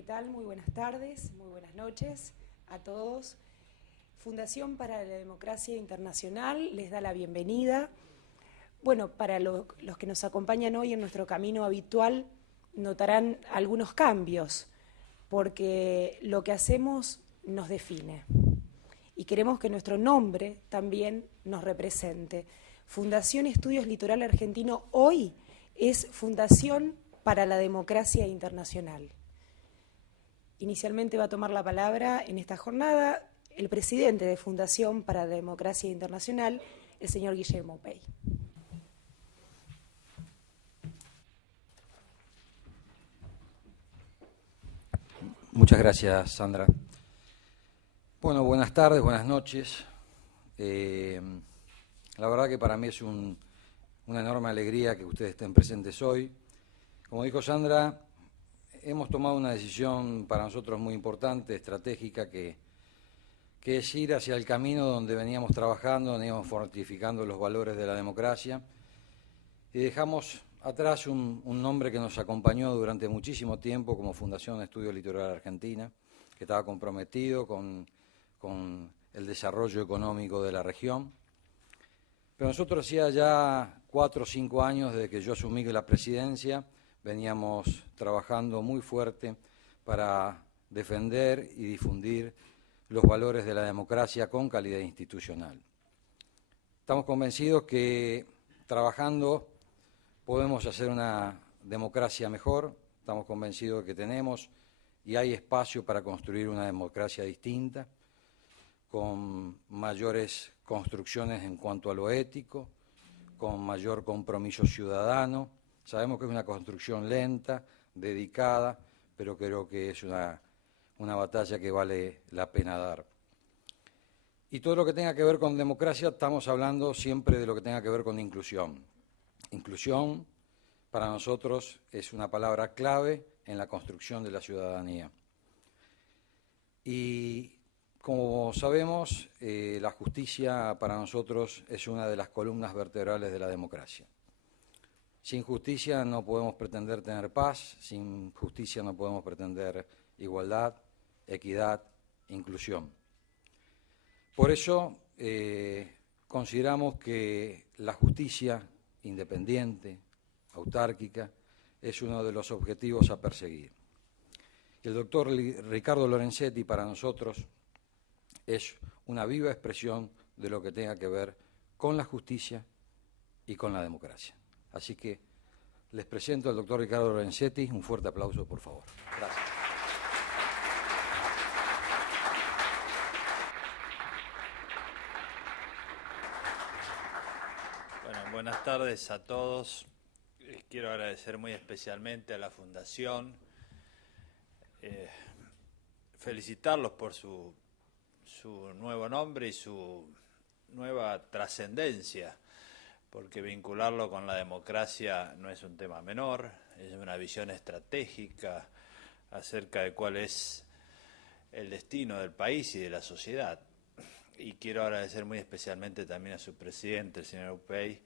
¿qué tal? Muy buenas tardes, muy buenas noches a todos. Fundación para la Democracia Internacional les da la bienvenida. Bueno, para los que nos acompañan hoy en nuestro camino habitual, notarán algunos cambios, porque lo que hacemos nos define. Y queremos que nuestro nombre también nos represente. Fundación Estudios Litoral Argentino hoy es Fundación para la Democracia Internacional. Inicialmente va a tomar la palabra en esta jornada el presidente de Fundación para la Democracia Internacional, el señor Guillermo Pey. Muchas gracias, Sandra. Bueno, buenas tardes, buenas noches. La verdad que para mí es una enorme alegría que ustedes estén presentes hoy. Como dijo Sandra, hemos tomado una decisión para nosotros muy importante, estratégica, que es ir hacia el camino donde veníamos trabajando, donde íbamos fortificando los valores de la democracia, y dejamos atrás un nombre que nos acompañó durante muchísimo tiempo como Fundación Estudios Litoral Argentina, que estaba comprometido con el desarrollo económico de la región. Pero nosotros hacía ya 4 o 5 años desde que yo asumí la presidencia, veníamos trabajando muy fuerte para defender y difundir los valores de la democracia con calidad institucional. Estamos convencidos que trabajando podemos hacer una democracia mejor, estamos convencidos de que tenemos y hay espacio para construir una democracia distinta, con mayores construcciones en cuanto a lo ético, con mayor compromiso ciudadano. Sabemos que es una construcción lenta, dedicada, pero creo que es una batalla que vale la pena dar. Y todo lo que tenga que ver con democracia, estamos hablando siempre de lo que tenga que ver con inclusión. Inclusión, para nosotros, es una palabra clave en la construcción de la ciudadanía. Y como sabemos, la justicia para nosotros es una de las columnas vertebrales de la democracia. Sin justicia no podemos pretender tener paz, sin justicia no podemos pretender igualdad, equidad, inclusión. Por eso consideramos que la justicia independiente, autárquica, es uno de los objetivos a perseguir. El doctor Ricardo Lorenzetti para nosotros es una viva expresión de lo que tenga que ver con la justicia y con la democracia. Así que les presento al doctor Ricardo Lorenzetti. Un fuerte aplauso, por favor. Gracias. Bueno, buenas tardes a todos. Quiero agradecer muy especialmente a la Fundación, felicitarlos por su nuevo nombre y su nueva trascendencia, porque vincularlo con la democracia no es un tema menor, es una visión estratégica acerca de cuál es el destino del país y de la sociedad. Y quiero agradecer muy especialmente también a su presidente, el señor Upey,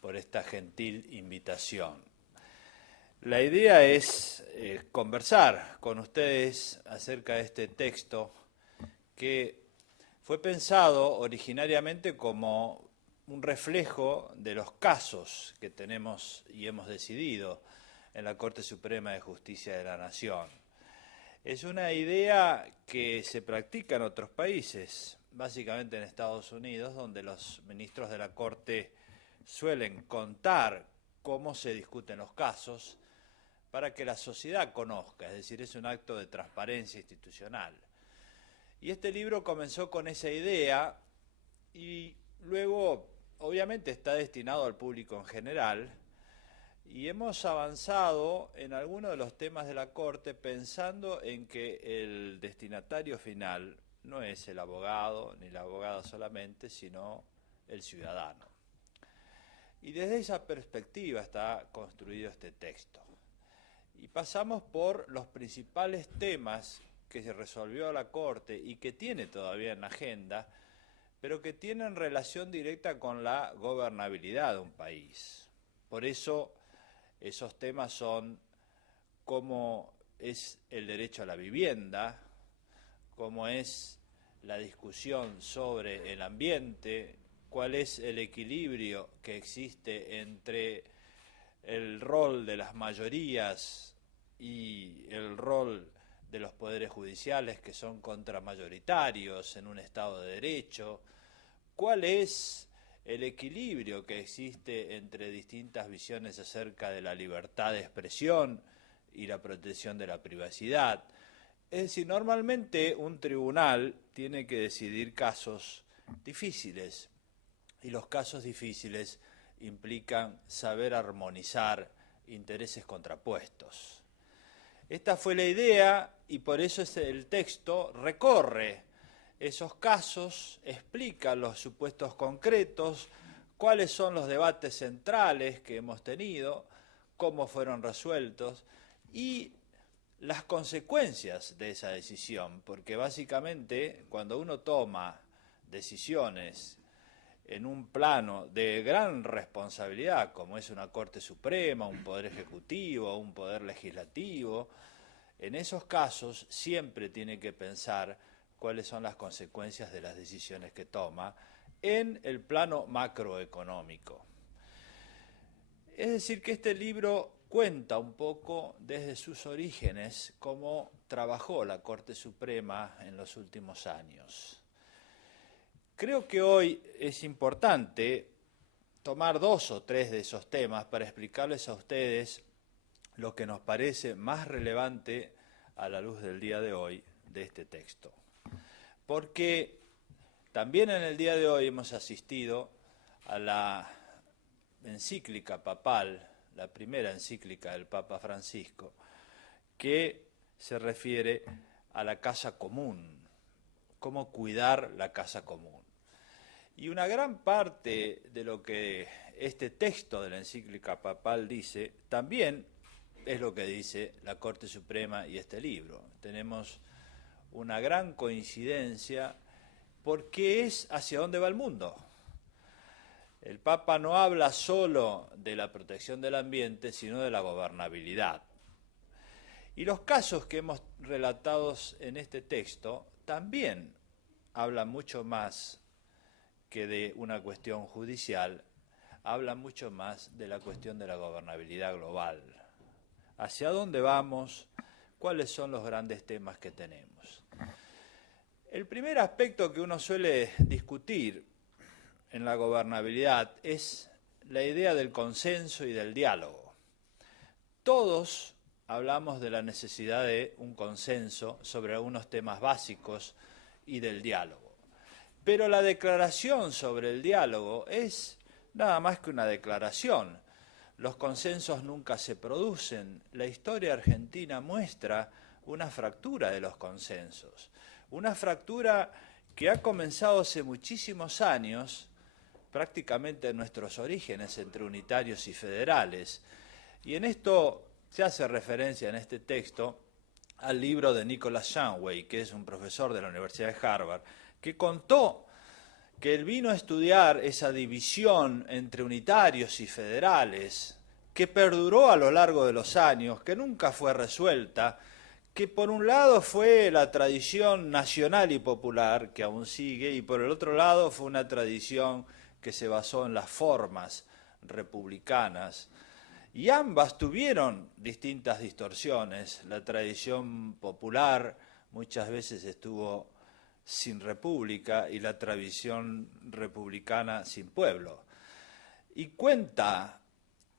por esta gentil invitación. La idea es conversar con ustedes acerca de este texto que fue pensado originariamente como un reflejo de los casos que tenemos y hemos decidido en la Corte Suprema de Justicia de la Nación. Es una idea que se practica en otros países, básicamente en Estados Unidos, donde los ministros de la Corte suelen contar cómo se discuten los casos para que la sociedad conozca, es decir, es un acto de transparencia institucional. Y este libro comenzó con esa idea y luego, obviamente, está destinado al público en general, y hemos avanzado en algunos de los temas de la Corte pensando en que el destinatario final no es el abogado ni la abogada solamente, sino el ciudadano. Y desde esa perspectiva está construido este texto. Y pasamos por los principales temas que se resolvió la Corte y que tiene todavía en la agenda, pero que tienen relación directa con la gobernabilidad de un país. Por eso esos temas son cómo es el derecho a la vivienda, cómo es la discusión sobre el ambiente, cuál es el equilibrio que existe entre el rol de las mayorías y el rol de los poderes judiciales, que son contramayoritarios en un Estado de Derecho, cuál es el equilibrio que existe entre distintas visiones acerca de la libertad de expresión y la protección de la privacidad. Es decir, normalmente un tribunal tiene que decidir casos difíciles, y los casos difíciles implican saber armonizar intereses contrapuestos. Esta fue la idea, y por eso el texto recorre esos casos, explica los supuestos concretos, cuáles son los debates centrales que hemos tenido, cómo fueron resueltos y las consecuencias de esa decisión, porque básicamente cuando uno toma decisiones en un plano de gran responsabilidad, como es una Corte Suprema, un Poder Ejecutivo, un Poder Legislativo, en esos casos siempre tiene que pensar cuáles son las consecuencias de las decisiones que toma en el plano macroeconómico. Es decir, que este libro cuenta un poco desde sus orígenes cómo trabajó la Corte Suprema en los últimos años. Creo que hoy es importante tomar 2 o 3 de esos temas para explicarles a ustedes lo que nos parece más relevante a la luz del día de hoy de este texto. Porque también en el día de hoy hemos asistido a la encíclica papal, la primera encíclica del Papa Francisco, que se refiere a la casa común, cómo cuidar la casa común. Y una gran parte de lo que este texto de la encíclica papal dice, también es lo que dice la Corte Suprema y este libro. Tenemos una gran coincidencia porque es hacia dónde va el mundo. El Papa no habla solo de la protección del ambiente, sino de la gobernabilidad. Y los casos que hemos relatado en este texto también hablan mucho más que de una cuestión judicial, hablan mucho más de la cuestión de la gobernabilidad global. ¿Hacia dónde vamos? ¿Cuáles son los grandes temas que tenemos? El primer aspecto que uno suele discutir en la gobernabilidad es la idea del consenso y del diálogo. Todos hablamos de la necesidad de un consenso sobre algunos temas básicos y del diálogo. Pero la declaración sobre el diálogo es nada más que una declaración. Los consensos nunca se producen. La historia argentina muestra una fractura de los consensos. Una fractura que ha comenzado hace muchísimos años, prácticamente en nuestros orígenes entre unitarios y federales. Y en esto se hace referencia en este texto al libro de Nicholas Shanway, que es un profesor de la Universidad de Harvard, que contó que él vino a estudiar esa división entre unitarios y federales, que perduró a lo largo de los años, que nunca fue resuelta, que por un lado fue la tradición nacional y popular, que aún sigue, y por el otro lado fue una tradición que se basó en las formas republicanas. Y ambas tuvieron distintas distorsiones. La tradición popular muchas veces estuvo sin república y la tradición republicana sin pueblo. Y cuenta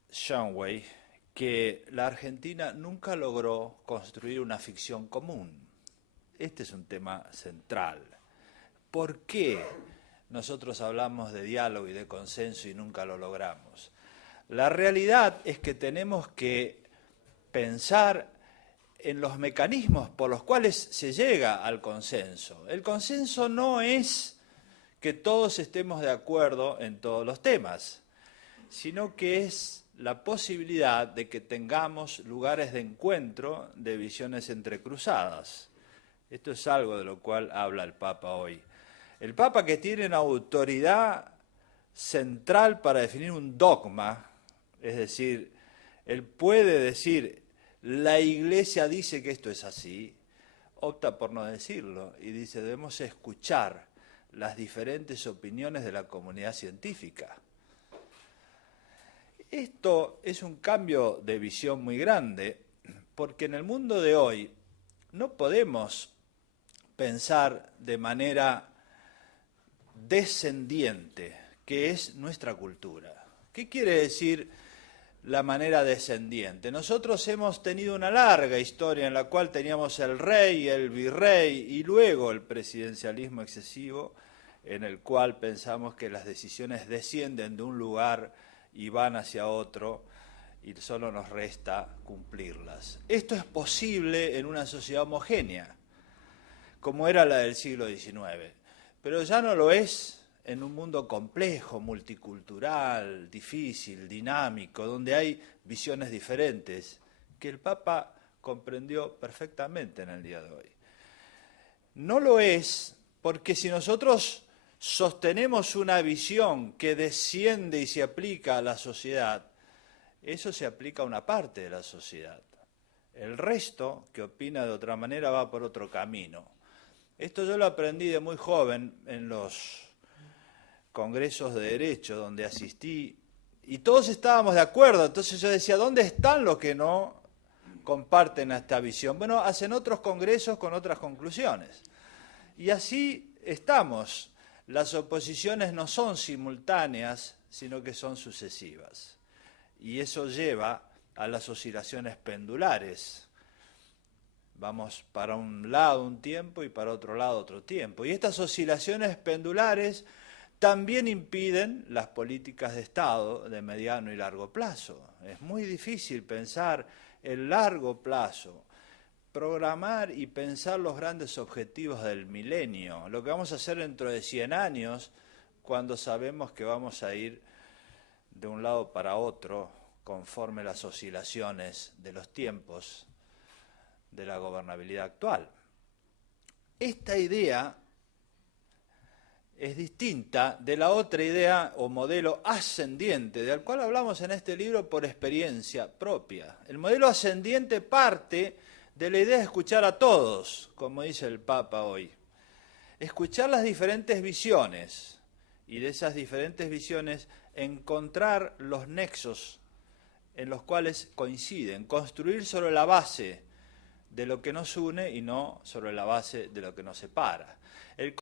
Shanway que la Argentina nunca logró construir una ficción común. Este es un tema central. ¿Por qué nosotros hablamos de diálogo y de consenso y nunca lo logramos? La realidad es que tenemos que pensar en los mecanismos por los cuales se llega al consenso. El consenso no es que todos estemos de acuerdo en todos los temas, sino que es la posibilidad de que tengamos lugares de encuentro de visiones entrecruzadas. Esto es algo de lo cual habla el Papa hoy. El Papa, que tiene una autoridad central para definir un dogma, es decir, él puede decir la Iglesia dice que esto es así, opta por no decirlo y dice debemos escuchar las diferentes opiniones de la comunidad científica. Esto es un cambio de visión muy grande, porque en el mundo de hoy no podemos pensar de manera descendiente, que es nuestra cultura. ¿Qué quiere decir la manera descendiente? Nosotros hemos tenido una larga historia en la cual teníamos el rey, el virrey y luego el presidencialismo excesivo, en el cual pensamos que las decisiones descienden de un lugar y van hacia otro y solo nos resta cumplirlas. Esto es posible en una sociedad homogénea, como era la del siglo XIX, pero ya no lo es en un mundo complejo, multicultural, difícil, dinámico, donde hay visiones diferentes, que el Papa comprendió perfectamente en el día de hoy. No lo es porque si nosotros sostenemos una visión que desciende y se aplica a la sociedad, eso se aplica a una parte de la sociedad. El resto, que opina de otra manera, va por otro camino. Esto yo lo aprendí de muy joven en los congresos de derecho donde asistí y todos estábamos de acuerdo. Entonces yo decía, ¿dónde están los que no comparten esta visión? Bueno, hacen otros congresos con otras conclusiones. Y así estamos. Las oposiciones no son simultáneas, sino que son sucesivas. Y eso lleva a las oscilaciones pendulares. Vamos para un lado un tiempo y para otro lado otro tiempo. Y estas oscilaciones pendulares también impiden las políticas de Estado de mediano y largo plazo. Es muy difícil pensar el largo plazo, programar y pensar los grandes objetivos del milenio, lo que vamos a hacer dentro de 100 años, cuando sabemos que vamos a ir de un lado para otro conforme las oscilaciones de los tiempos de la gobernabilidad actual. Esta idea es distinta de la otra idea o modelo ascendiente, del cual hablamos en este libro por experiencia propia. El modelo ascendiente parte de la idea de escuchar a todos, como dice el Papa hoy. Escuchar las diferentes visiones y de esas diferentes visiones encontrar los nexos en los cuales coinciden, construir sobre la base de lo que nos une y no sobre la base de lo que nos separa.